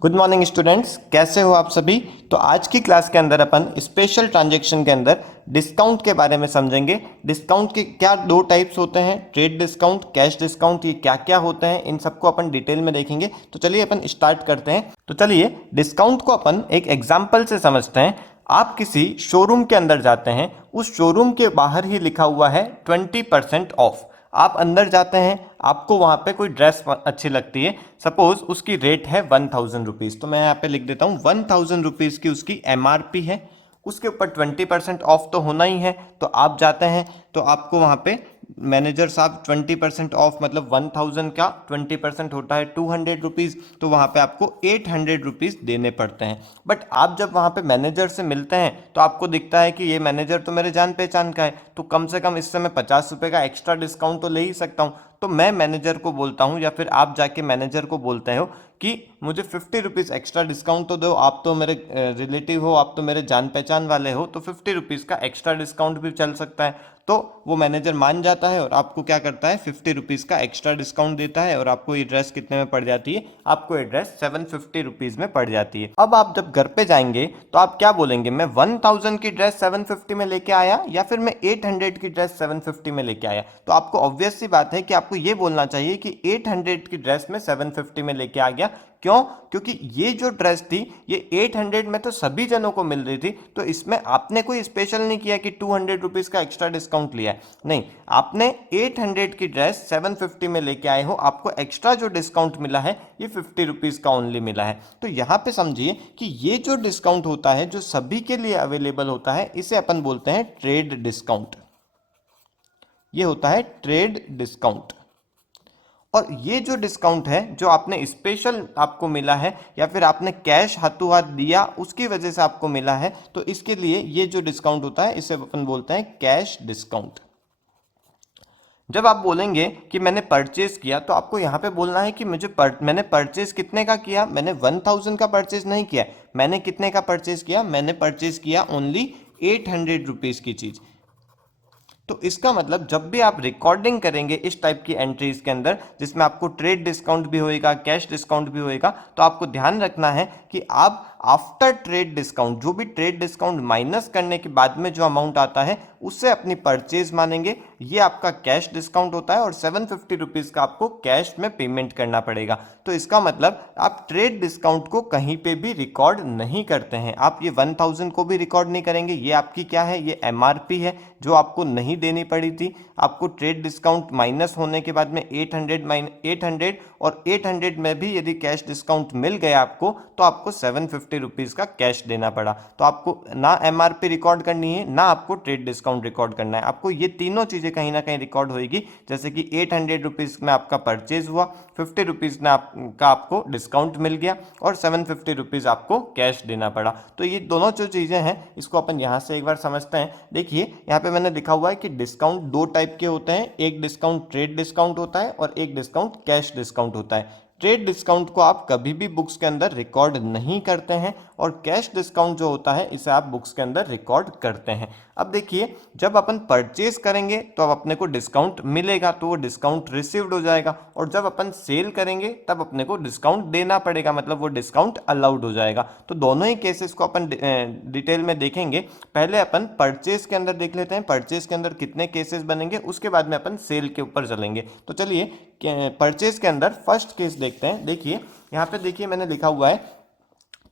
Good morning students, कैसे हो आप सभी। तो आज की क्लास के अंदर अपन स्पेशल ट्रांजैक्शन के अंदर डिस्काउंट के बारे में समझेंगे। डिस्काउंट के क्या दो टाइप्स होते हैं, ट्रेड डिस्काउंट, कैश डिस्काउंट, ये क्या क्या होते हैं, इन सबको अपन डिटेल में देखेंगे। तो चलिए अपन स्टार्ट करते हैं। तो चलिए डिस्काउंट को अपन एक एग्जाम्पल से समझते हैं। आप किसी शोरूम के अंदर जाते हैं, उस शोरूम के बाहर ही लिखा हुआ है 20% ऑफ। आप अंदर जाते हैं, आपको वहाँ पे कोई ड्रेस अच्छी लगती है, सपोज उसकी रेट है 1000 रुपीज़। तो मैं यहाँ पे लिख देता हूँ 1000 रुपीज़ की उसकी MRP है, उसके ऊपर 20% ऑफ तो होना ही है। तो आप जाते हैं तो आपको वहाँ पे मैनेजर साहब 20% ऑफ मतलब 1000 का 20% होता है 200 रुपीज़, तो वहाँ पे आपको 800 रुपीज़ देने पड़ते हैं। बट आप जब वहाँ पे मैनेजर से मिलते हैं तो आपको दिखता है कि ये मैनेजर तो मेरे जान पहचान का है, तो कम से कम इससे मैं 50 रुपये का एक्स्ट्रा डिस्काउंट तो ले ही सकता हूँ। तो मैं मैनेजर को बोलता हूँ या फिर आप जाके मैनेजर को बोलते हो कि मुझे 50 रुपीज़ एक्स्ट्रा डिस्काउंट तो दो, आप तो मेरे रिलेटिव हो, आप तो मेरे जान पहचान वाले हो, तो 50 रुपीज़ का एक्स्ट्रा डिस्काउंट भी चल सकता है। तो वो मैनेजर मान जाता है और आपको क्या करता है 50 रुपीज़ का एक्स्ट्रा डिस्काउंट देता है और आपको ये ड्रेस कितने में पड़ जाती है, आपको ये ड्रेस 750 रुपीज़ में पड़ जाती है। अब आप जब घर पे जाएंगे तो आप क्या बोलेंगे, मैं 1000 की ड्रेस 750 में लेके आया या फिर मैं 800 की ड्रेस 750 में लेके आया। तो आपको ऑब्वियस सी बात है कि आपको ये बोलना चाहिए कि 800 की ड्रेस में 750 में लेके आ गया। क्यों? क्योंकि ये जो ड्रेस थी ये 800 में तो सभी जनों को मिल रही थी, तो इसमें आपने कोई स्पेशल नहीं किया कि 200 रुपीज़ का एक्स्ट्रा डिस्काउंट लिया है। नहीं, आपने 800 की ड्रेस 750 में लेके आए हो, आपको एक्स्ट्रा जो डिस्काउंट मिला है ये 50 रुपीज़ का ओनली मिला है। तो यहाँ पे समझिए कि ये जो डिस्काउंट होता है जो सभी के लिए अवेलेबल होता है, इसे अपन बोलते हैं ट्रेड डिस्काउंट। ये होता है ट्रेड डिस्काउंट। और ये जो डिस्काउंट है जो आपने स्पेशल आपको मिला है या फिर आपने कैश हाथों हाथ दिया उसकी वजह से आपको मिला है, तो इसके लिए ये जो डिस्काउंट होता है इसे अपन बोलते हैं कैश डिस्काउंट। जब आप बोलेंगे कि मैंने परचेज किया तो आपको यहाँ पे बोलना है कि मैंने परचेज कितने का किया। मैंने 1000 का परचेज नहीं किया, मैंने कितने का परचेज किया, मैंने परचेज किया ओनली 800 रुपीज़ की चीज़। तो इसका मतलब जब भी आप रिकॉर्डिंग करेंगे इस टाइप की एंट्रीज के अंदर जिसमें आपको ट्रेड डिस्काउंट भी होएगा, कैश डिस्काउंट भी होएगा, तो आपको ध्यान रखना है कि आप आफ्टर ट्रेड डिस्काउंट, जो भी ट्रेड डिस्काउंट माइनस करने के बाद में जो अमाउंट आता है उससे अपनी परचेज मानेंगे। ये आपका कैश डिस्काउंट होता है और 750 रुपीज़ का आपको कैश में पेमेंट करना पड़ेगा। तो इसका मतलब आप ट्रेड डिस्काउंट को कहीं पे भी रिकॉर्ड नहीं करते हैं। आप ये 1000 को भी रिकॉर्ड नहीं करेंगे। ये आपकी क्या है, ये MRP है जो आपको नहीं देनी पड़ी थी। आपको ट्रेड डिस्काउंट माइनस होने के बाद में 800 और 800 में भी यदि कैश डिस्काउंट मिल गया आपको तो आपको 750 रुपीज़ का कैश देना पड़ा। तो आपको ना MRP रिकॉर्ड करनी है ना आपको ट्रेड डिस्काउंट रिकॉर्ड करना है। आपको ये तीनों चीज़ें कहीं ना कहीं रिकॉर्ड होएगी, जैसे कि 800 रुपीज़ में आपका परचेज हुआ, 50 रुपीज़ में आपको डिस्काउंट मिल गया और 750 रुपीज़ आपको कैश देना पड़ा। तो ये दोनों जो चीज़ें हैं इसको अपन यहाँ से एक बार समझते हैं। देखिए यहाँ पे मैंने लिखा हुआ है कि डिस्काउंट दो टाइप के होते हैं, एक डिस्काउंट ट्रेड डिस्काउंट होता है और एक डिस्काउंट कैश डिस्काउंट होता है। ट्रेड डिस्काउंट को आप कभी भी बुक्स के अंदर रिकॉर्ड नहीं करते हैं और कैश डिस्काउंट जो होता है इसे आप बुक्स के अंदर रिकॉर्ड करते हैं। अब देखिए जब अपन परचेज करेंगे तो अब अपने को डिस्काउंट मिलेगा, तो वो डिस्काउंट रिसीव्ड हो जाएगा, और जब अपन सेल करेंगे तब अपने को डिस्काउंट देना पड़ेगा, मतलब वो डिस्काउंट अलाउड हो जाएगा। तो दोनों ही केसेस को अपन डिटेल में देखेंगे। पहले अपन परचेज के अंदर देख लेते हैं, परचेज के अंदर कितने केसेस बनेंगे, उसके बाद में अपन सेल के ऊपर चलेंगे। तो चलिए परचेज के अंदर फर्स्ट केस देखते हैं। देखिए यहाँ पे देखिए मैंने लिखा हुआ है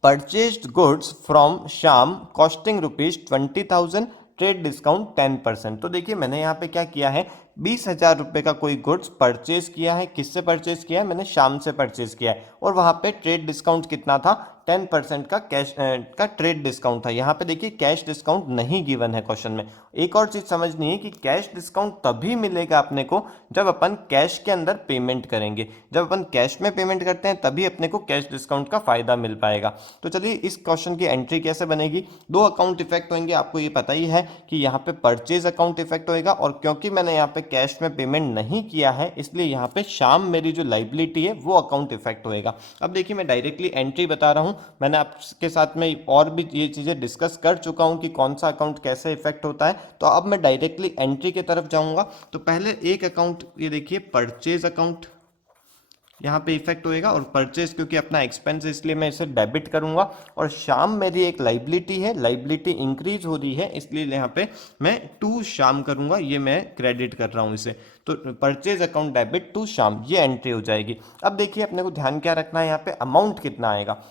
purchased goods from Shyam costing ₹20,000, trade discount 10%। तो देखिए मैंने यहाँ पे क्या किया है, 20,000 रुपये का कोई गुड्स परचेज किया है। किससे परचेज किया है? मैंने श्याम से परचेज किया है और वहाँ पे ट्रेड डिस्काउंट कितना था, 10% का कैश का ट्रेड डिस्काउंट था। यहाँ पे देखिए कैश डिस्काउंट नहीं गिवन है क्वेश्चन में। एक और चीज़ समझनी है कि कैश डिस्काउंट तभी मिलेगा अपने को जब अपन कैश के अंदर पेमेंट करेंगे। जब अपन कैश में पेमेंट करते हैं तभी अपने को कैश डिस्काउंट का फायदा मिल पाएगा। तो चलिए इस क्वेश्चन की एंट्री कैसे बनेगी। दो अकाउंट इफेक्ट होंगे, आपको ये पता ही है कि यहाँ पे परचेज अकाउंट इफेक्ट होएगा, और क्योंकि मैंने यहाँ पे कैश में पेमेंट नहीं किया है इसलिए यहाँ पे शाम मेरी जो लाइबिलिटी है वो अकाउंट इफेक्ट होएगा। अब देखिए मैं डायरेक्टली एंट्री बता रहा हूँ, मैंने आपके साथ में और भी ये चीज़ें डिस्कस कर चुका हूँ कि कौन सा अकाउंट कैसे इफेक्ट होता है। तो अब मैं डायरेक्टली एंट्री की तरफ जाऊँगा। तो पहले एक अकाउंट ये देखिए परचेज अकाउंट, यहाँ पे इफेक्ट होएगा, और परचेज क्योंकि अपना एक्सपेंस है इसलिए मैं इसे डेबिट करूंगा। और शाम मेरी एक लाइबिलिटी है, लाइबिलिटी इंक्रीज हो रही है इसलिए यहाँ पे मैं टू शाम करूंगा, ये मैं क्रेडिट कर रहा हूँ इसे। तो परचेज अकाउंट डेबिट टू शाम, ये एंट्री हो जाएगी। अब देखिए अपने को ध्यान क्या रखना है, यहाँ पे अमाउंट कितना आएगा।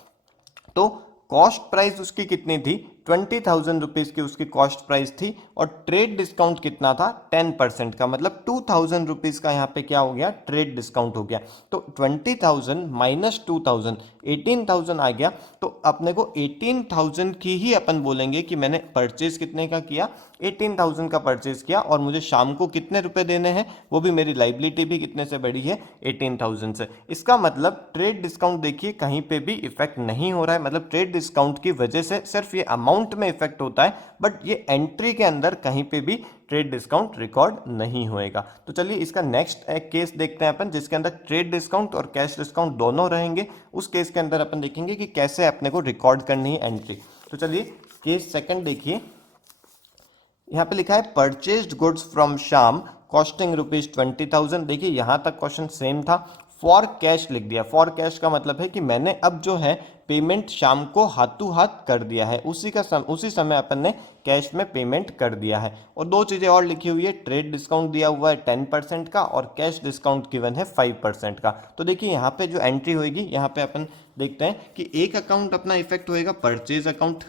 तो कॉस्ट प्राइस उसकी कितनी थी, 20,000 रुपीज़ की उसकी कॉस्ट प्राइस थी, और ट्रेड डिस्काउंट कितना था, 10% का, मतलब 2,000 रुपीज़ का यहाँ पे क्या हो गया, ट्रेड डिस्काउंट हो गया। तो 20,000 माइनस 2,000, 18,000 आ गया। तो अपने को 18,000 की ही अपन बोलेंगे कि मैंने परचेज कितने का किया, 18,000 का परचेज किया, और मुझे शाम को कितने रुपए देने हैं, वो भी मेरी लाइबिलिटी भी कितने से बढ़ी है, 18,000 से। इसका मतलब ट्रेड डिस्काउंट देखिए कहीं पे भी इफेक्ट नहीं हो रहा है, मतलब ट्रेड डिस्काउंट की वजह से सिर्फ ये अमाउंट में इफेक्ट होता है, बट ये एंट्री के अंदर कहीं पे भी ट्रेड डिस्काउंट रिकॉर्ड नहीं होएगा। तो चलिए इसका नेक्स्ट एक केस देखते हैं अपन, जिसके अंदर ट्रेड डिस्काउंट और कैश डिस्काउंट दोनों रहेंगे। उस केस के अंदर अपन देखेंगे कि कैसे अपने को रिकॉर्ड करनी है एंट्री। तो चलिए केस सेकंड देखिए, यहाँ पे लिखा है purchased goods from Shyam costing ₹20,000। देखिए यहाँ तक क्वेश्चन सेम था, फॉर कैश लिख दिया। फॉर कैश का मतलब है कि मैंने अब जो है पेमेंट शाम को हाथों हाथ कर दिया है, उसी समय अपन ने कैश में पेमेंट कर दिया है। और दो चीज़ें और लिखी हुई है, ट्रेड डिस्काउंट दिया हुआ है 10% का, और कैश डिस्काउंट गिवन है 5% का। तो देखिए यहाँ पे जो एंट्री होगी, यहाँ पे अपन देखते हैं कि एक अकाउंट अपना इफेक्ट होएगा परचेज अकाउंट।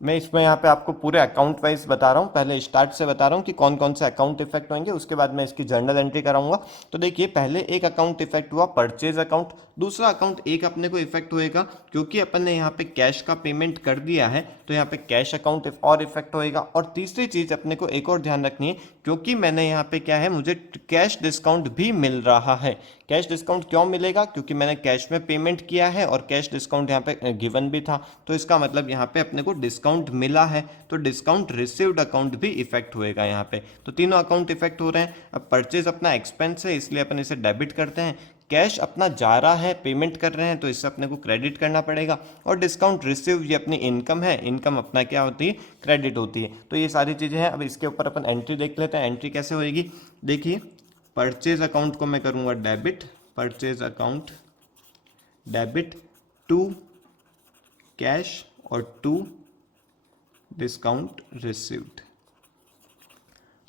मैं इसमें यहाँ पे आपको पूरे अकाउंट वाइज बता रहा हूँ, पहले स्टार्ट से बता रहा हूँ कि कौन कौन से अकाउंट इफेक्ट होंगे, उसके बाद मैं इसकी जर्नल एंट्री कराऊंगा। तो देखिए पहले एक अकाउंट इफेक्ट हुआ परचेज अकाउंट, दूसरा अकाउंट एक अपने को इफेक्ट होएगा क्योंकि अपन ने यहाँ पे कैश का पेमेंट कर दिया है, तो यहाँ पे कैश अकाउंट और इफेक्ट होएगा। और तीसरी चीज अपने को एक और ध्यान रखनी है, क्योंकि मैंने यहाँ पे क्या है, मुझे कैश डिस्काउंट भी मिल रहा है। कैश डिस्काउंट क्यों मिलेगा, क्योंकि मैंने कैश में पेमेंट किया है और कैश डिस्काउंट यहाँ पे गिवन भी था, तो इसका मतलब यहाँ पे अपने को डिस्काउंट मिला है, तो डिस्काउंट रिसीव्ड अकाउंट भी इफेक्ट होएगा यहाँ पे। तो तीनों अकाउंट इफेक्ट हो रहे हैं। अब परचेज अपना एक्सपेंस है इसलिए अपन इसे डेबिट करते हैं, कैश अपना जा रहा है, पेमेंट कर रहे हैं, तो इससे अपने को क्रेडिट करना पड़ेगा, और डिस्काउंट रिसीव ये अपनी इनकम है, इनकम अपना क्या होती है, क्रेडिट होती है। तो ये सारी चीज़ें हैं। अब इसके ऊपर अपन एंट्री देख लेते हैं, एंट्री कैसे होएगी। देखिए परचेज अकाउंट को मैं करूँगा debit, purchase account debit to cash और टू डिस्काउंट रिसीव्ड।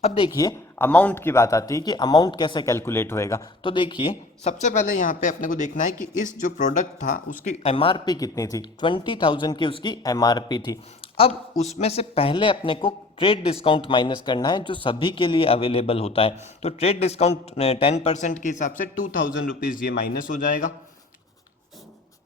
अब देखिए अमाउंट की बात आती है कि अमाउंट कैसे कैलकुलेट होएगा। तो देखिए सबसे पहले यहाँ पे अपने को देखना है कि इस जो प्रोडक्ट था उसकी एमआरपी कितनी थी, 20,000 की उसकी एमआरपी थी। अब उसमें से पहले अपने को ट्रेड डिस्काउंट माइनस करना है जो सभी के लिए अवेलेबल होता है। तो ट्रेड डिस्काउंट 10% के हिसाब से 2,000 रुपीज़ ये माइनस हो जाएगा।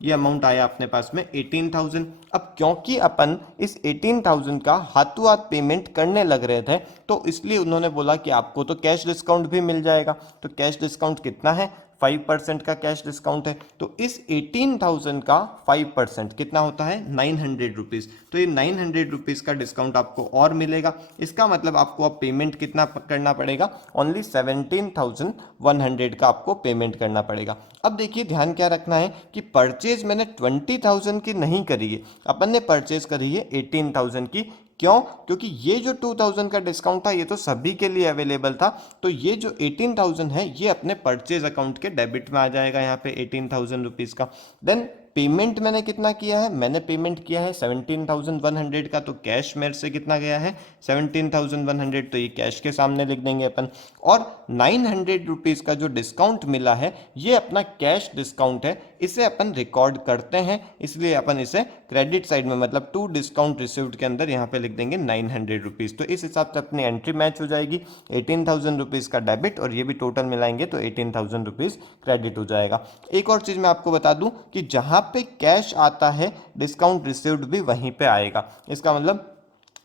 ये अमाउंट आया अपने पास में 18,000। अब क्योंकि अपन इस 18,000 का हाथों हाथ पेमेंट करने लग रहे थे, तो इसलिए उन्होंने बोला कि आपको तो कैश डिस्काउंट भी मिल जाएगा। तो कैश डिस्काउंट कितना है, 5% का कैश डिस्काउंट है। तो इस 18,000 का 5% कितना होता है, 900 रुपीज़। तो ये 900 रुपीज़ का डिस्काउंट आपको और मिलेगा। इसका मतलब आपको अब पेमेंट कितना करना पड़ेगा, ओनली 17,100 का आपको पेमेंट करना पड़ेगा। अब देखिए ध्यान क्या रखना है कि परचेज मैंने 20,000 की नहीं करी है, अपन ने परचेज करी है 18,000 की। क्यों, क्योंकि ये जो 2,000 का डिस्काउंट था ये तो सभी के लिए अवेलेबल था, तो ये जो 18,000 है ये अपने परचेज अकाउंट के डेबिट में आ जाएगा यहाँ पे 18,000 रुपीज़ का। देन पेमेंट मैंने कितना किया है, मैंने पेमेंट किया है 17,100 का, तो कैश मेरे से कितना गया है 17,100, तो ये कैश के सामने लिख देंगे अपन। और 900 रुपीज़ का जो डिस्काउंट मिला है ये अपना कैश डिस्काउंट है, इसे अपन रिकॉर्ड करते हैं, इसलिए अपन इसे क्रेडिट साइड में मतलब टू डिस्काउंट रिसीव्ड के अंदर यहाँ पे लिख देंगे 900 रुपीज़। तो इस हिसाब से अपनी एंट्री मैच हो जाएगी, 18,000 रुपीज़ का डेबिट और ये भी टोटल मिलाएंगे तो 18,000 रुपीज़ क्रेडिट हो जाएगा। एक और चीज़ मैं आपको बता दूं कि जहाँ पे कैश आता है डिस्काउंट रिसीव्ड भी वहीं पे आएगा। इसका मतलब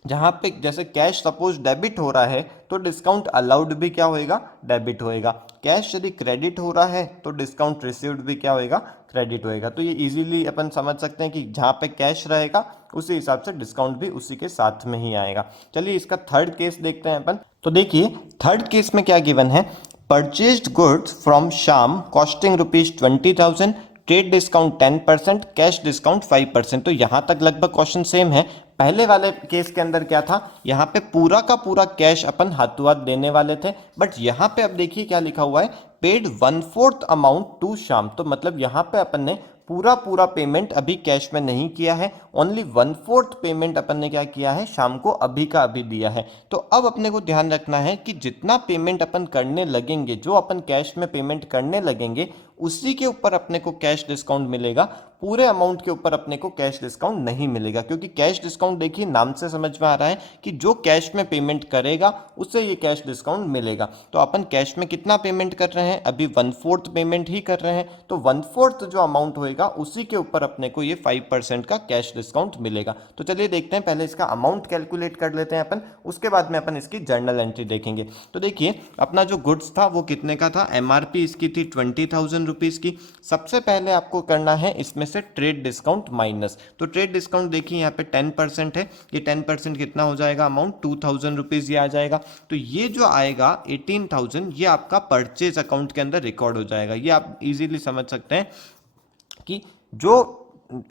जहाँ पे जैसे कैश सपोज डेबिट हो रहा है तो डिस्काउंट अलाउड भी क्या होएगा, डेबिट होएगा। कैश यदि क्रेडिट हो रहा है तो डिस्काउंट रिसीव्ड भी क्या होएगा, क्रेडिट होएगा। तो ये इजीली अपन समझ सकते हैं कि जहाँ पे कैश रहेगा उसी हिसाब से डिस्काउंट भी उसी के साथ में ही आएगा। चलिए इसका थर्ड केस देखते हैं अपन। तो देखिए थर्ड केस में क्या गिवन है, purchased goods from Shyam costing ₹20,000, trade discount 10%, cash discount 5%। तो यहाँ तक लगभग क्वेश्चन सेम है। पहले वाले केस के अंदर क्या था, यहाँ पे पूरा का पूरा कैश अपन हाथों हाथ देने वाले थे, बट यहाँ पे अब देखिए क्या लिखा हुआ है, पेड 1/4 अमाउंट टू श्याम। तो मतलब यहाँ पे अपन ने पूरा पेमेंट अभी कैश में नहीं किया है, ओनली 1/4 पेमेंट अपन ने क्या किया है, शाम को अभी का अभी दिया है। तो अब अपने को ध्यान रखना है कि जितना पेमेंट अपन करने लगेंगे, जो अपन कैश में पेमेंट करने लगेंगे, उसी के ऊपर अपने को कैश डिस्काउंट मिलेगा। पूरे अमाउंट के ऊपर अपने को कैश डिस्काउंट नहीं मिलेगा, क्योंकि कैश डिस्काउंट देखिए नाम से समझ में आ रहा है कि जो कैश में पेमेंट करेगा उससे ये कैश डिस्काउंट मिलेगा। तो अपन कैश में कितना पेमेंट कर रहे हैं, अभी 1/4 पेमेंट ही कर रहे हैं, तो 1/4 जो अमाउंट होएगा उसी के ऊपर अपने को ये 5% का कैश डिस्काउंट मिलेगा। तो चलिए देखते हैं, पहले इसका अमाउंट कैलकुलेट कर लेते हैं अपन, उसके बाद में अपन इसकी जर्नल एंट्री देखेंगे। तो देखिए अपना जो गुड्स था वो कितने का था, एमआरपी इसकी थी 20,000 रुपीज़ की। सबसे पहले आपको करना है इसमें से ट्रेड डिस्काउंट माइनस। तो ट्रेड डिस्काउंट देखिए यहाँ पे 10% है, ये 10% कितना हो जाएगा अमाउंट, 2,000 रुपीज़ ये आ जाएगा। तो ये जो आएगा 18,000 ये आपका परचेज अकाउंट के अंदर रिकॉर्ड हो जाएगा। ये आप इजीली समझ सकते हैं कि जो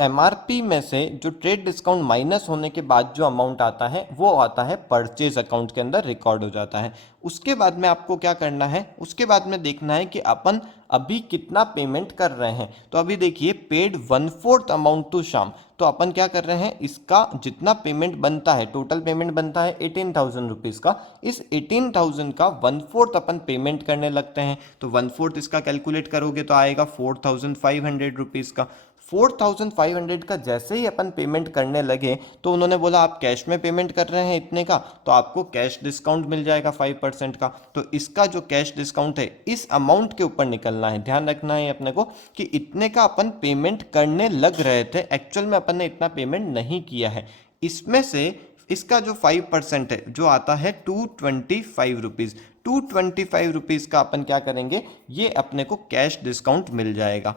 एमआरपी में से जो ट्रेड डिस्काउंट माइनस होने के बाद जो अमाउंट आता है वो आता है परचेज अकाउंट के अंदर रिकॉर्ड हो जाता है। उसके बाद में आपको क्या करना है, उसके बाद में देखना है कि अपन अभी कितना पेमेंट कर रहे हैं। तो अभी देखिए पेड 1/4 अमाउंट टू श्याम, तो अपन क्या कर रहे हैं, इसका जितना पेमेंट बनता है, टोटल पेमेंट बनता है 18,000 रुपीज़ का, इस 18,000 का 1/4 अपन पेमेंट करने लगते हैं। तो 1/4 इसका कैलकुलेट करोगे तो आएगा 4,500 रुपीज़ का। 4,500 का जैसे ही अपन पेमेंट करने लगे तो उन्होंने बोला आप कैश में पेमेंट कर रहे हैं इतने का, तो आपको कैश डिस्काउंट मिल जाएगा 5% का। तो इसका जो कैश डिस्काउंट है इस अमाउंट के ऊपर निकलना है। ध्यान रखना है अपने को कि इतने का अपन पेमेंट करने लग रहे थे, एक्चुअल में अपन ने इतना पेमेंट नहीं किया है। इसमें से इसका जो 5% है जो आता है 225 रुपीज़, 225 रुपीज़ का अपन क्या करेंगे, ये अपने को कैश डिस्काउंट मिल जाएगा।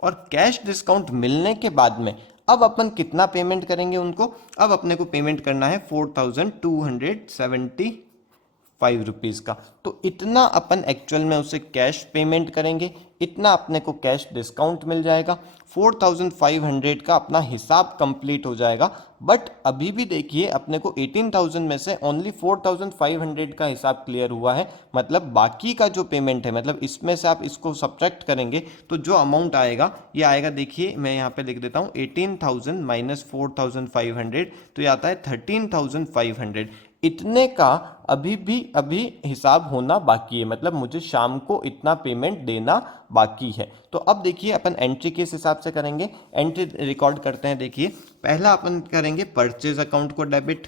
और कैश डिस्काउंट मिलने के बाद में अब अपन कितना पेमेंट करेंगे उनको, अब अपने को पेमेंट करना है 4,275 रुपीज़ का। तो इतना अपन एक्चुअल में उसे कैश पेमेंट करेंगे, इतना अपने को कैश डिस्काउंट मिल जाएगा। 4,500 का अपना हिसाब कंप्लीट हो जाएगा। बट अभी भी देखिए अपने को 18,000 में से ओनली 4,500 का हिसाब क्लियर हुआ है, मतलब बाकी का जो पेमेंट है, मतलब इसमें से आप इसको सब्ट्रैक्ट करेंगे तो जो अमाउंट आएगा ये आएगा, देखिए मैं यहाँ पे लिख देता हूँ 18,000 माइनस 4,500, तो ये आता है 13,500। इतने का अभी हिसाब होना बाकी है, मतलब मुझे शाम को इतना पेमेंट देना बाकी है। तो अब देखिए अपन एंट्री किस हिसाब से करेंगे, एंट्री रिकॉर्ड करते हैं। देखिए पहला अपन करेंगे परचेज अकाउंट को डेबिट।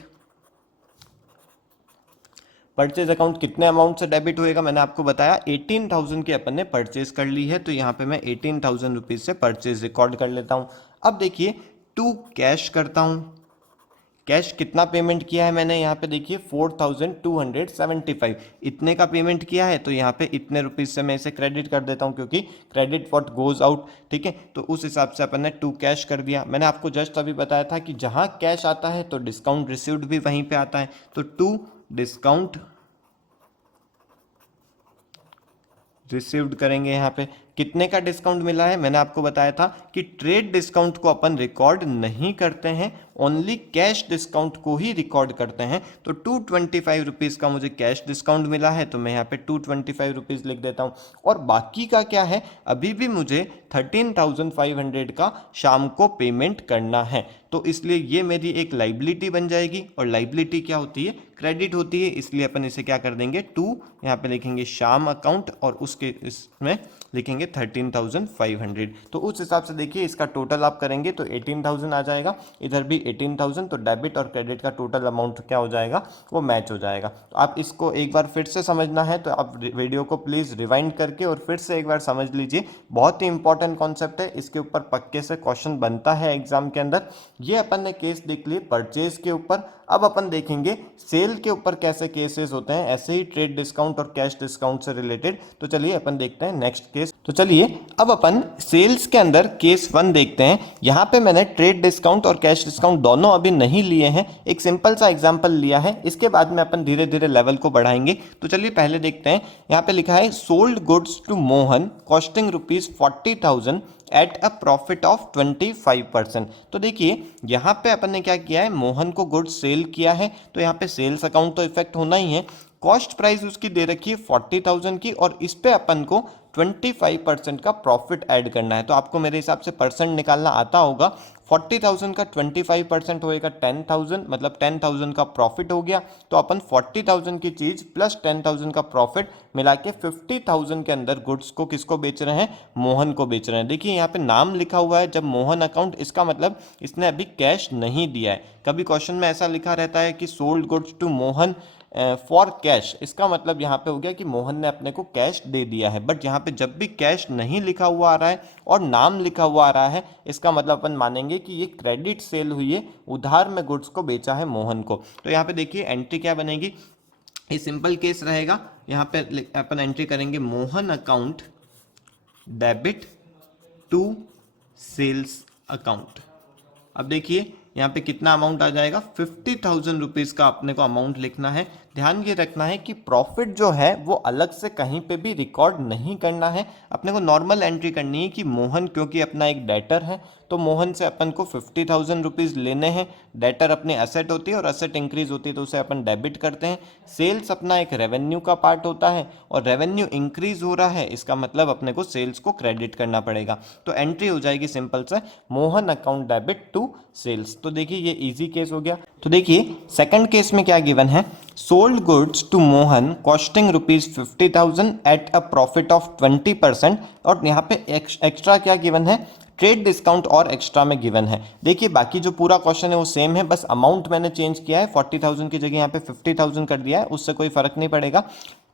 परचेज अकाउंट कितने अमाउंट से डेबिट होएगा, मैंने आपको बताया 18,000 की अपन ने परचेज कर ली है, तो यहाँ पे मैं 18,000 रुपीज़ से परचेज रिकॉर्ड कर लेता हूँ। अब देखिए टू कैश करता हूँ। कैश कितना पेमेंट किया है मैंने, यहाँ पे देखिए 4,275 इतने का पेमेंट किया है, तो यहाँ पे इतने रुपीज़ से मैं इसे क्रेडिट कर देता हूँ, क्योंकि क्रेडिट व्हाट गोज आउट, ठीक है। तो उस हिसाब से अपन ने टू कैश कर दिया। मैंने आपको जस्ट अभी बताया था कि जहाँ कैश आता है तो डिस्काउंट रिसीव्ड भी वहीं पे आता है, तो टू डिस्काउंट रिसीव्ड करेंगे। यहाँ पे कितने का डिस्काउंट मिला है, मैंने आपको बताया था कि ट्रेड डिस्काउंट को अपन रिकॉर्ड नहीं करते हैं, ओनली कैश डिस्काउंट को ही रिकॉर्ड करते हैं। तो 225 रुपीज़ का मुझे कैश डिस्काउंट मिला है, तो मैं यहाँ पे 225 रुपीज़ लिख देता हूँ। और बाकी का क्या है, अभी भी मुझे 13,500 का शाम को पेमेंट करना है, तो इसलिए ये मेरी एक लाइबिलिटी बन जाएगी। और लाइबिलिटी क्या होती है, क्रेडिट होती है, इसलिए अपन इसे क्या कर देंगे, टू यहाँ पे लिखेंगे शाम अकाउंट और उसके इसमें लिखेंगे 13,500। तो उस हिसाब से देखिए इसका टोटल आप करेंगे तो 18,000 आ जाएगा, इधर भी 18,000, तो डेबिट और क्रेडिट का टोटल अमाउंट क्या हो जाएगा, वो मैच हो जाएगा। तो आप इसको एक बार फिर से समझना है तो आप वीडियो को प्लीज़ रिवाइंड करके और फिर से एक बार समझ लीजिए, बहुत ही इंपॉर्टेंट कॉन्सेप्ट है, इसके ऊपर पक्के से क्वेश्चन बनता है एग्जाम के अंदर। ये अपन ने केस देख लिए परचेज के ऊपर, अब अपन देखेंगे सेल के ऊपर कैसे केसेस होते हैं, ऐसे ही ट्रेड डिस्काउंट और कैश डिस्काउंट से रिलेटेड। तो चलिए अपन देखते हैं नेक्स्ट केस। तो चलिए अब अपन सेल्स के अंदर केस 1 देखते हैं। यहाँ पे मैंने ट्रेड डिस्काउंट और कैश डिस्काउंट दोनों अभी नहीं लिए हैं, एक सिंपल सा एग्जांपल लिया है, इसके बाद में अपन धीरे धीरे लेवल को बढ़ाएंगे। तो चलिए पहले देखते हैं, यहाँ पे लिखा है sold goods to Mohan costing ₹40,000 at a profit of 25%। तो देखिए यहाँ पे अपन ने क्या किया है, मोहन को गुड्स सेल किया है, तो यहाँ पे सेल्स अकाउंट तो इफेक्ट होना ही है। कॉस्ट प्राइस उसकी दे रखी है 40,000 की और इस पे अपन को 25% का प्रॉफिट ऐड करना है। तो आपको मेरे हिसाब से परसेंट निकालना आता होगा। 40,000 का 25% होएगा 10,000, मतलब 10,000 का प्रॉफिट हो गया। तो अपन 40,000 की चीज प्लस 10,000 का प्रॉफिट मिला के 50,000 के अंदर गुड्स को किसको बेच रहे हैं, मोहन को बेच रहे हैं। देखिए यहाँ पे नाम लिखा हुआ है जब मोहन अकाउंट, इसका मतलब इसने अभी कैश नहीं दिया है। कभी क्वेश्चन में ऐसा लिखा रहता है कि sold goods to Mohan for cash, इसका मतलब यहाँ पे हो गया कि मोहन ने अपने को कैश दे दिया है। बट यहाँ पे जब भी कैश नहीं लिखा हुआ आ रहा है और नाम लिखा हुआ आ रहा है, इसका मतलब अपन मानेंगे कि ये क्रेडिट सेल हुई है, उधार में गुड्स को बेचा है मोहन को। तो यहाँ पे देखिए एंट्री क्या बनेगी, ये सिंपल केस रहेगा। यहाँ पे अपन एंट्री करेंगे Mohan account debit to sales account. अब देखिए यहाँ पे कितना अमाउंट आ जाएगा, 50,000 रुपीज़ का अपने को अमाउंट लिखना है। ध्यान ये रखना है कि प्रॉफिट जो है वो अलग से कहीं पे भी रिकॉर्ड नहीं करना है। अपने को नॉर्मल एंट्री करनी है कि मोहन क्योंकि अपना एक डेटर है तो मोहन से अपन को 50,000 रुपीज़ लेने हैं। डेटर अपने एसेट होती है और एसेट इंक्रीज होती है तो उसे अपन डेबिट करते हैं। सेल्स अपना एक रेवेन्यू का पार्ट होता है और रेवेन्यू इंक्रीज हो रहा है, इसका मतलब अपने को सेल्स को क्रेडिट करना पड़ेगा। तो एंट्री हो जाएगी सिंपल से Mohan account debit to sales. तो देखिए ये इजी केस हो गया। तो देखिए सेकंड केस में क्या गिवन है, sold goods to Mohan costing ₹50,000 at a profit of 20%। और यहाँ पे एक्स्ट्रा क्या गिवन है, ट्रेड डिस्काउंट और एक्स्ट्रा में गिवन है। देखिए बाकी जो पूरा क्वेश्चन है वो सेम है, बस अमाउंट मैंने चेंज किया है, 40,000 की जगह यहाँ पे 50,000 कर दिया है, उससे कोई फर्क नहीं पड़ेगा।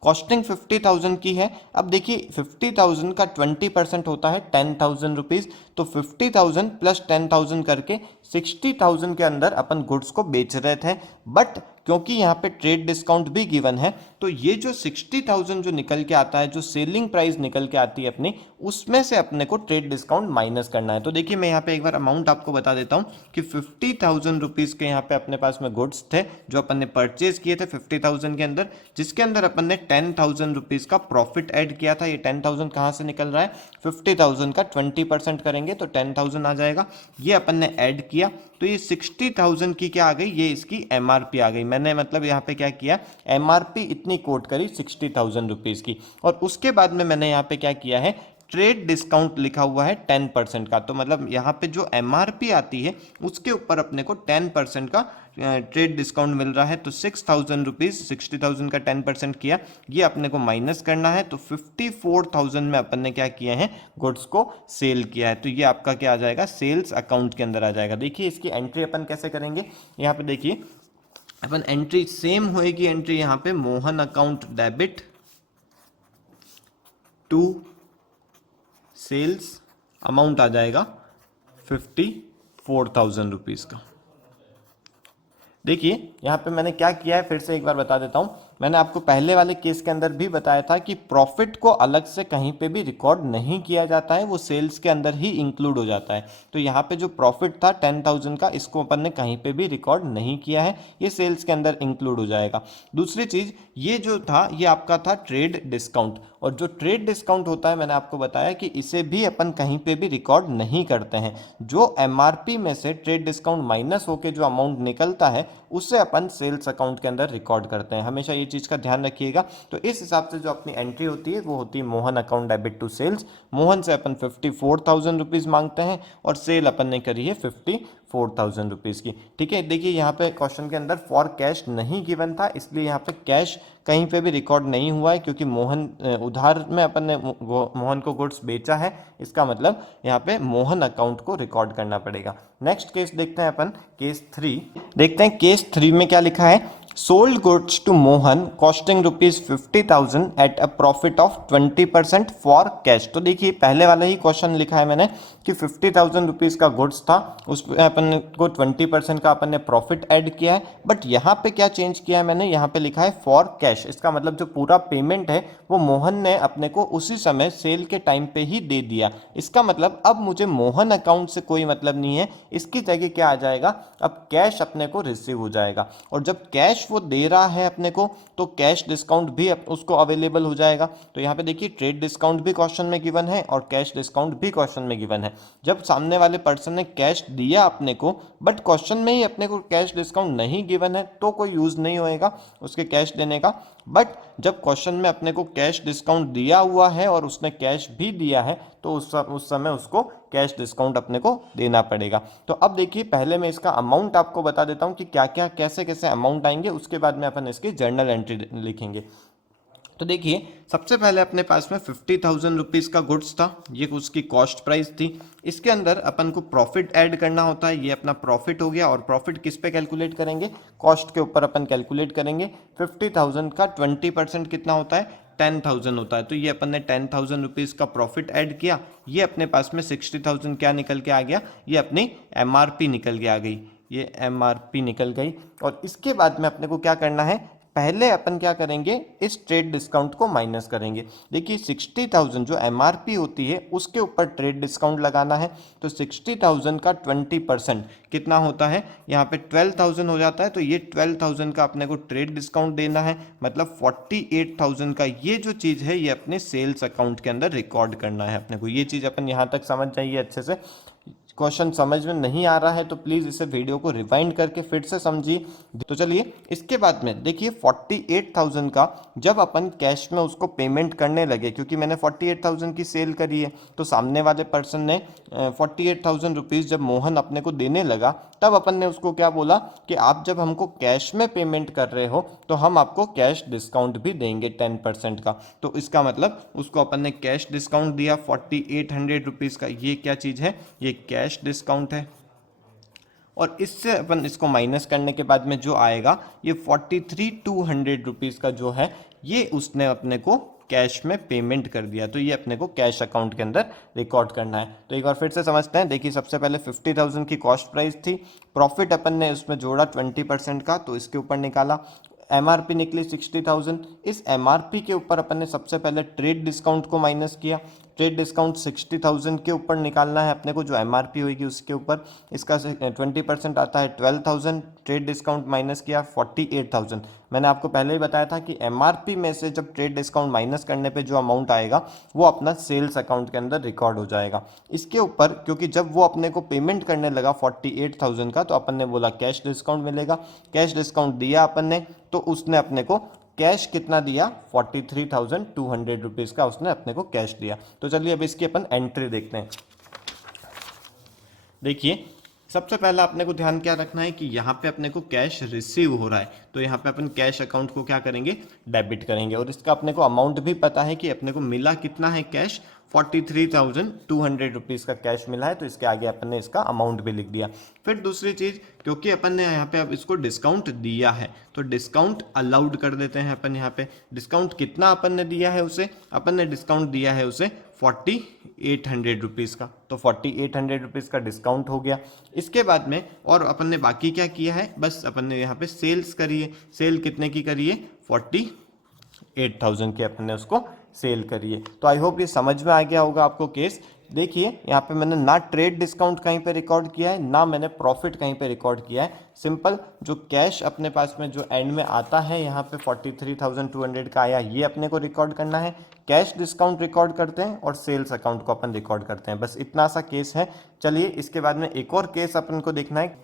कॉस्टिंग 50,000 की है। अब देखिए 50,000 का 20% होता है 10,000 रुपीज़, तो 50,000 प्लस 10,000 करके 60,000 के अंदर अपन गुड्स को बेच रहे थे। बट क्योंकि यहाँ पे ट्रेड डिस्काउंट भी गिवन है तो ये जो 60,000 जो निकल के आता है, जो सेलिंग प्राइस निकल के आती है अपनी, उसमें से अपने को ट्रेड डिस्काउंट माइनस करना है। तो देखिए मैं यहाँ पे एक बार अमाउंट आपको बता देता हूँ कि 50,000 रुपीज़ के यहाँ पे अपने पास में गुड्स थे जो अपन ने परचेज किए थे 50,000 के अंदर, जिसके अंदर अपन ने 10,000 रुपीज़ का प्रॉफिट ऐड किया था। ये 10,000 कहाँ से निकल रहा है, 50,000 का 20% करेंगे तो 10,000 आ जाएगा, ये अपन ने ऐड किया। तो ये 60,000 की क्या आ गई, ये इसकी एमआरपी आ गई। मैंने मतलब यहाँ पे क्या किया, एमआरपी इतनी कोट करी 60,000 रुपीज़ की। और उसके बाद में मैंने यहाँ पे क्या किया है, ट्रेड डिस्काउंट लिखा हुआ है 10% का। तो मतलब यहाँ पे जो एमआरपी आती है उसके ऊपर अपने को 10% का ट्रेड डिस्काउंट मिल रहा है। तो 6,000 रुपीज़, 60,000 का 10% किया, ये अपने को माइनस करना है। तो 54,000 में अपन ने क्या किया है, गुड्स को सेल किया है। तो ये आपका क्या आ जाएगा, सेल्स अकाउंट के अंदर आ जाएगा। देखिए इसकी एंट्री अपन कैसे करेंगे, यहाँ पे देखिए अपन एंट्री सेम होएगी। एंट्री यहाँ पे Mohan account debit to sales, amount आ जाएगा 54,000 रुपीज़ का। देखिए यहाँ पे मैंने क्या किया है, फिर से एक बार बता देता हूँ। मैंने आपको पहले वाले केस के अंदर भी बताया था कि प्रॉफिट को अलग से कहीं पे भी रिकॉर्ड नहीं किया जाता है, वो सेल्स के अंदर ही इंक्लूड हो जाता है। तो यहाँ पे जो प्रॉफिट था 10,000 का, इसको अपन ने कहीं पे भी रिकॉर्ड नहीं किया है, ये सेल्स के अंदर इंक्लूड हो जाएगा। दूसरी चीज़, ये जो था ये आपका था ट्रेड डिस्काउंट, और जो ट्रेड डिस्काउंट होता है मैंने आपको बताया कि इसे भी अपन कहीं पे भी रिकॉर्ड नहीं करते हैं। जो एमआरपी में से ट्रेड डिस्काउंट माइनस होकर जो अमाउंट निकलता है उससे अपन सेल्स अकाउंट के अंदर रिकॉर्ड करते हैं। हमेशा ये चीज़ का ध्यान रखिएगा। तो इस हिसाब से जो अपनी एंट्री होती है वो होती है Mohan account debit to sales. Mohan से अपन 54,000 रुपीज़ मांगते हैं और सेल अपन ने करी है 54,000 रुपीज़ की। ठीक है, देखिए यहाँ पे क्वेश्चन के अंदर फॉर कैश नहीं गिवन था, इसलिए यहाँ पे कैश कहीं पे भी रिकॉर्ड नहीं हुआ है, क्योंकि मोहन उधार में अपन ने मोहन को गुड्स बेचा है। इसका मतलब यहाँ पे मोहन अकाउंट को रिकॉर्ड करना पड़ेगा। नेक्स्ट केस देखते हैं अपन, केस 3 देखते हैं। केस 3 में क्या लिखा है, sold goods to Mohan costing ₹50,000 at a profit of 20% for cash. तो देखिए पहले वाला ही क्वेश्चन लिखा है मैंने कि 50,000 रुपीज़ का गुड्स था, उस पर अपन को 20% का अपन ने प्रॉफिट ऐड किया है। बट यहाँ पे क्या चेंज किया है मैंने, यहाँ पे लिखा है फॉर कैश। इसका मतलब जो पूरा पेमेंट है वो मोहन ने अपने को उसी समय सेल के टाइम पे ही दे दिया। इसका मतलब अब मुझे मोहन अकाउंट से कोई मतलब नहीं है, इसकी जगह क्या आ जाएगा, अब कैश अपने को रिसीव हो जाएगा। और जब कैश वो दे रहा है अपने को तो कैश डिस्काउंट भी उसको अवेलेबल हो जाएगा। तो यहाँ पे देखिए ट्रेड डिस्काउंट भी क्वेश्चन में गिवन है और कैश डिस्काउंट भी क्वेश्चन में गिवन है। जब सामने वाले पर्सन ने कैश दिया अपने को बट क्वेश्चन में ही अपने को कैश डिस्काउंट नहीं गिवन है तो कोई यूज नहीं होएगा उसके कैश देने का। बट जब क्वेश्चन में अपने को कैश डिस्काउंट दिया हुआ है और उसने कैश भी दिया है तो उस समय उसको कैश डिस्काउंट अपने को देना पड़ेगा। तो अब देखिए पहले मैं इसका अमाउंट आपको बता देता हूँ कि क्या क्या कैसे कैसे अमाउंट आएंगे, उसके बाद में अपन इसकी जर्नल एंट्री लिखेंगे। तो देखिए सबसे पहले अपने पास में 50,000 रुपीज़ का गुड्स था, ये उसकी कॉस्ट प्राइस थी। इसके अंदर अपन को प्रॉफिट ऐड करना होता है, ये अपना प्रॉफिट हो गया। और प्रॉफिट किस पे कैलकुलेट करेंगे, कॉस्ट के ऊपर अपन कैलकुलेट करेंगे। 50,000 का 20% कितना होता है, 10,000 होता है। तो ये अपन ने 10,000 रुपीज़ का प्रॉफिट ऐड किया, ये अपने पास में 60,000 क्या निकल के आ गया, ये अपनी MRP निकल के आ गई, ये MRP निकल गई। और इसके बाद में अपने को क्या करना है, पहले अपन क्या करेंगे, इस ट्रेड डिस्काउंट को माइनस करेंगे। देखिए 60,000 जो MRP होती है उसके ऊपर ट्रेड डिस्काउंट लगाना है। तो 60,000 का 20% कितना होता है, यहाँ पे 12,000 हो जाता है। तो ये 12,000 का अपने को ट्रेड डिस्काउंट देना है, मतलब 48,000 का ये जो चीज़ है ये अपने सेल्स अकाउंट के अंदर रिकॉर्ड करना है अपने को। ये चीज़ अपन यहाँ तक समझ जाइए अच्छे से। क्वेश्चन समझ में नहीं आ रहा है तो प्लीज़ इसे वीडियो को रिवाइंड करके फिर से समझिए। तो चलिए इसके बाद में देखिए 48,000 का जब अपन कैश में उसको पेमेंट करने लगे, क्योंकि मैंने 48,000 की सेल करी है तो सामने वाले पर्सन ने 48,000 रुपीज़ जब मोहन अपने को देने लगा तब अपन ने उसको क्या बोला कि आप जब हमको कैश में पेमेंट कर रहे हो तो हम आपको कैश डिस्काउंट भी देंगे 10% का। तो इसका मतलब उसको अपन ने कैश डिस्काउंट दिया 4800 रुपीज़ का। ये क्या चीज़ है, ये कैश डिस्काउंट है। और इससे अपन इसको माइनस करने के बाद में जो आएगा ये 43,200 रुपीज़ का जो है ये उसने अपने को कैश में पेमेंट कर दिया। तो ये अपने को कैश अकाउंट के अंदर रिकॉर्ड करना है। तो एक बार फिर से समझते हैं। देखिए सबसे पहले 50,000 की कॉस्ट प्राइस थी, प्रॉफिट अपन ने उसमें जोड़ा 20% का, तो इसके ऊपर निकाला। MRP निकली 60,000। इस MRP के ऊपर अपन ने सबसे पहले ट्रेड डिस्काउंट को माइनस किया। ट्रेड डिस्काउंट 60,000 के ऊपर निकालना है अपने को, जो MRP होगी उसके ऊपर। इसका 20% आता है 12,000, ट्रेड डिस्काउंट माइनस किया 48,000। मैंने आपको पहले ही बताया था कि MRP में से जब ट्रेड डिस्काउंट माइनस करने पे जो अमाउंट आएगा वो अपना सेल्स अकाउंट के अंदर रिकॉर्ड हो जाएगा। इसके ऊपर क्योंकि जब वो अपने को पेमेंट करने लगा 48,000 का तो अपन ने बोला कैश डिस्काउंट मिलेगा। कैश डिस्काउंट दिया अपन ने तो उसने अपने को कैश कितना दिया, 43,200 रुपीज़ का उसने अपने को कैश दिया। तो चलिए अब इसकी अपन एंट्री देखते हैं। देखिए सबसे पहला अपने को ध्यान क्या रखना है कि यहाँ पे अपने को कैश रिसीव हो रहा है, तो यहाँ पे अपन कैश अकाउंट को क्या करेंगे, डेबिट करेंगे। और इसका अपने को अमाउंट भी पता है कि अपने को मिला कितना है कैश, 43,200 रुपीज़ का कैश मिला है। तो इसके आगे अपन ने इसका अमाउंट भी लिख दिया। फिर दूसरी चीज़, क्योंकि अपन ने यहाँ पे अब इसको डिस्काउंट दिया है तो डिस्काउंट अलाउड कर देते हैं अपन। यहाँ पे डिस्काउंट कितना अपन ने दिया है उसे, अपन ने डिस्काउंट दिया है उसे 4800 रुपीज़ का। तो 4800 रुपीज़ का डिस्काउंट हो गया। इसके बाद में और अपन ने बाकी क्या किया है, बस अपन ने यहाँ पे सेल्स करी है। सेल कितने की करी है, 48,000 की अपन ने उसको सेल करिए। तो आई होप ये समझ में आ गया होगा आपको केस। देखिए यहाँ पे मैंने ना ट्रेड डिस्काउंट कहीं पे रिकॉर्ड किया है, ना मैंने प्रॉफिट कहीं पे रिकॉर्ड किया है। सिंपल जो कैश अपने पास में जो एंड में आता है यहाँ पे 43,200 का आया, ये अपने को रिकॉर्ड करना है। कैश डिस्काउंट रिकॉर्ड करते हैं और सेल्स अकाउंट को अपन रिकॉर्ड करते हैं। बस इतना सा केस है। चलिए इसके बाद में एक और केस अपन को देखना है।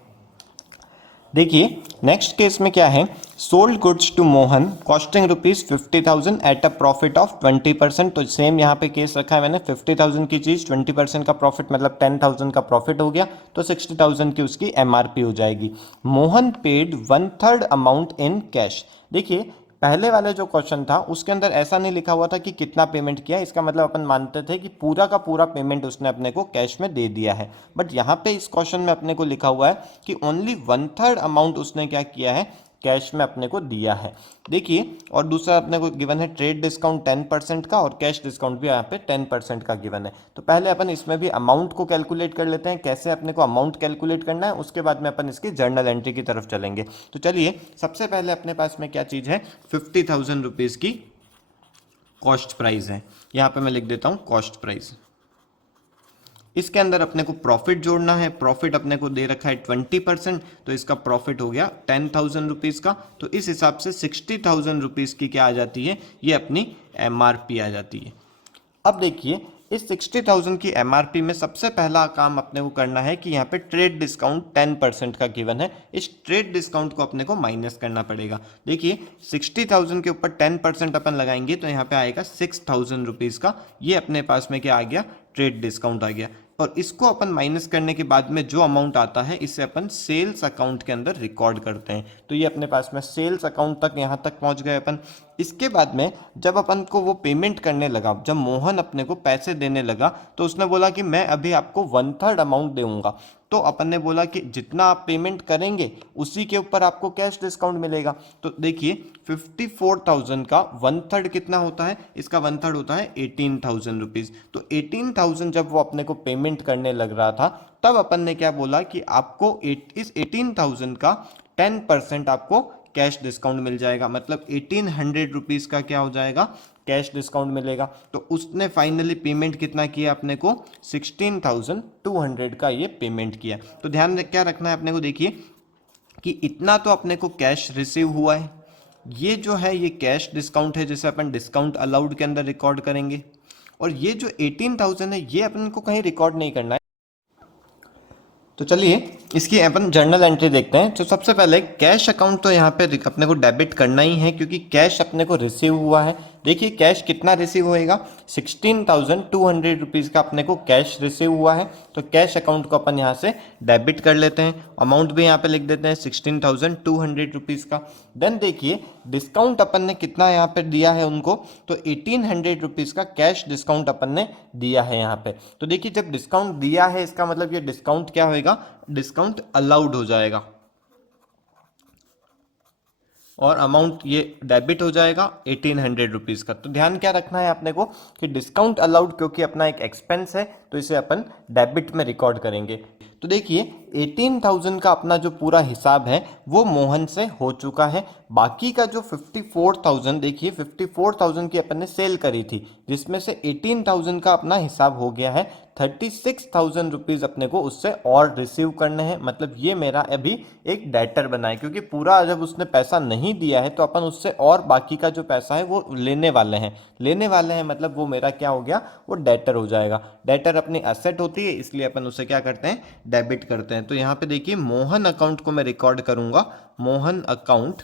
देखिए नेक्स्ट केस में क्या है, sold goods to Mohan costing ₹50,000 at a profit of 20%। तो सेम यहाँ पे केस रखा है मैंने, 50,000 की चीज़ 20% का प्रॉफिट मतलब 10,000 का प्रॉफिट हो गया तो 60,000 की उसकी MRP हो जाएगी। Mohan paid 1/3 amount in cash. देखिए पहले वाले जो क्वेश्चन था उसके अंदर ऐसा नहीं लिखा हुआ था कि कितना पेमेंट किया, इसका मतलब अपन मानते थे कि पूरा का पूरा पेमेंट उसने अपने को कैश में दे दिया है। बट यहाँ पे इस क्वेश्चन में अपने को लिखा हुआ है कि ओनली 1/3 अमाउंट उसने क्या किया है, कैश में अपने को दिया है। देखिए और दूसरा अपने को गिवन है ट्रेड डिस्काउंट 10% का और कैश डिस्काउंट भी यहाँ पे 10% का गिवन है। तो पहले अपन इसमें भी अमाउंट को कैलकुलेट कर लेते हैं। कैसे अपने को अमाउंट कैलकुलेट करना है उसके बाद में अपन इसकी जर्नल एंट्री की तरफ चलेंगे। तो चलिए सबसे पहले अपने पास में क्या चीज़ है, 50,000 रुपीज़ की कॉस्ट प्राइस है। यहाँ पे मैं लिख देता हूँ कॉस्ट प्राइस। इसके अंदर अपने को प्रॉफिट जोड़ना है। प्रॉफिट अपने को दे रखा है 20%, तो इसका प्रॉफिट हो गया 10,000 रुपीज़ का। तो इस हिसाब से 60,000 रुपीज़ की क्या आ जाती है, ये अपनी MRP आ जाती है। अब देखिए इस 60,000 की एमआरपी में सबसे पहला काम अपने को करना है कि यहाँ पे ट्रेड डिस्काउंट 10% का गिवन है, इस ट्रेड डिस्काउंट को अपने को माइनस करना पड़ेगा। देखिए 60,000 के ऊपर 10% अपन लगाएंगे तो यहाँ पे आएगा 6,000 रुपीज़ का, ये अपने पास में क्या आ गया, ट्रेड डिस्काउंट आ गया। और इसको अपन माइनस करने के बाद में जो अमाउंट आता है इसे अपन सेल्स अकाउंट के अंदर रिकॉर्ड करते हैं। तो ये अपने पास में सेल्स अकाउंट तक यहाँ तक पहुँच गए अपन। इसके बाद में जब अपन को वो पेमेंट करने लगा, जब मोहन अपने को पैसे देने लगा तो उसने बोला कि मैं अभी आपको 1/3 अमाउंट दूंगा। तो अपन ने बोला कि जितना आप पेमेंट करेंगे उसी के ऊपर आपको कैश डिस्काउंट मिलेगा। तो देखिए 54,000 का 1/3 कितना होता है, इसका 1/3 होता है 18,000 रुपीज़। तो 18,000 जब वो अपने को पेमेंट करने लग रहा था तब अपन ने क्या बोला कि आपको इस 18,000 का 10% आपको कैश डिस्काउंट मिल जाएगा, मतलब 1800 रुपीज़ का क्या हो जाएगा, कैश डिस्काउंट मिलेगा। तो उसने फाइनली पेमेंट कितना किया अपने को, 16,200 का ये पेमेंट किया। तो ध्यान क्या रखना है अपने को, देखिए कि इतना तो अपने को कैश रिसीव हुआ है, ये जो है ये कैश डिस्काउंट है जिसे अपन डिस्काउंट अलाउड के अंदर रिकॉर्ड करेंगे, और ये जो 18,000 है ये अपन को कहीं रिकॉर्ड नहीं करना है। तो चलिए इसकी अपन जर्नल एंट्री देखते हैं। तो सबसे पहले कैश अकाउंट तो यहाँ पे अपने को डेबिट करना ही है क्योंकि कैश अपने को रिसीव हुआ है। देखिए कैश कितना रिसीव होएगा, 16,200 रुपीज़ का अपने को कैश रिसीव हुआ है। तो कैश अकाउंट को अपन यहाँ से डेबिट कर लेते हैं, अमाउंट भी यहाँ पे लिख देते हैं 16,200 रुपीज़ का। देन देखिए डिस्काउंट अपन ने कितना यहाँ पे दिया है उनको, तो 1,800 रुपीज़ का कैश डिस्काउंट अपन ने दिया है यहाँ पे। तो देखिए जब डिस्काउंट दिया है इसका मतलब ये डिस्काउंट क्या होएगा, डिस्काउंट अलाउड हो जाएगा और अमाउंट ये डेबिट हो जाएगा 1,800 रुपीज़ का। तो ध्यान क्या रखना है अपने को कि डिस्काउंट अलाउड क्योंकि अपना एक एक्सपेंस है तो इसे अपन डेबिट में रिकॉर्ड करेंगे। तो देखिए 18,000 का अपना जो पूरा हिसाब है वो मोहन से हो चुका है। बाकी का जो 54,000, देखिए 54,000 की अपन ने सेल करी थी जिसमें से 18,000 का अपना हिसाब हो गया है। 36,000 रुपीज़ अपने को उससे और रिसीव करने हैं, मतलब ये मेरा अभी एक डेटर बना है क्योंकि पूरा जब उसने पैसा नहीं दिया है तो अपन उससे और बाकी का जो पैसा है वो लेने वाले हैं, मतलब वो मेरा क्या हो गया, वो डेटर हो जाएगा। डेटर अपनी एसेट होती है इसलिए अपन उसे क्या करते हैं, डेबिट करते हैं। तो यहाँ पे देखिए मोहन अकाउंट को मैं रिकॉर्ड करूंगा, मोहन अकाउंट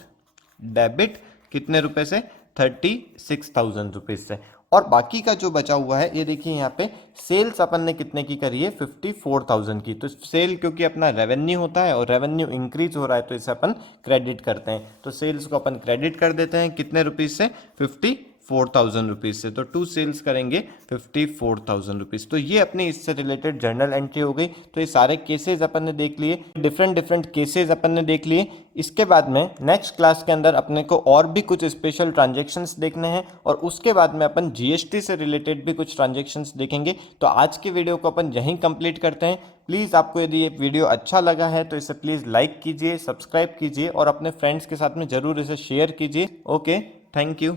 डेबिट कितने रुपए से, 36,000 रुपीज़ से। और बाकी का जो बचा हुआ है ये देखिए यहाँ पे सेल्स अपन ने कितने की करी है, 54,000 की। तो सेल क्योंकि अपना रेवेन्यू होता है और रेवेन्यू इंक्रीज हो रहा है तो इसे अपन क्रेडिट करते हैं। तो सेल्स को अपन क्रेडिट कर देते हैं कितने रुपीज़ से, 54,000 रुपीज़ से। तो टू सेल्स करेंगे 54,000 रुपीज़। तो ये अपनी इससे रिलेटेड जर्नल एंट्री हो गई। तो ये सारे केसेस अपन ने देख लिए, डिफरेंट केसेस अपन ने देख लिए। इसके बाद में नेक्स्ट क्लास के अंदर अपने को और भी कुछ स्पेशल ट्रांजेक्शन्स देखने हैं और उसके बाद में अपन जीएसटी से रिलेटेड भी कुछ ट्रांजेक्शन्स देखेंगे। तो आज की वीडियो को अपन यहीं कंप्लीट करते हैं। प्लीज़ आपको यदि ये वीडियो अच्छा लगा है तो इसे प्लीज़ लाइक कीजिए, सब्सक्राइब कीजिए और अपने फ्रेंड्स के साथ में ज़रूर इसे शेयर कीजिए। Okay, thank you.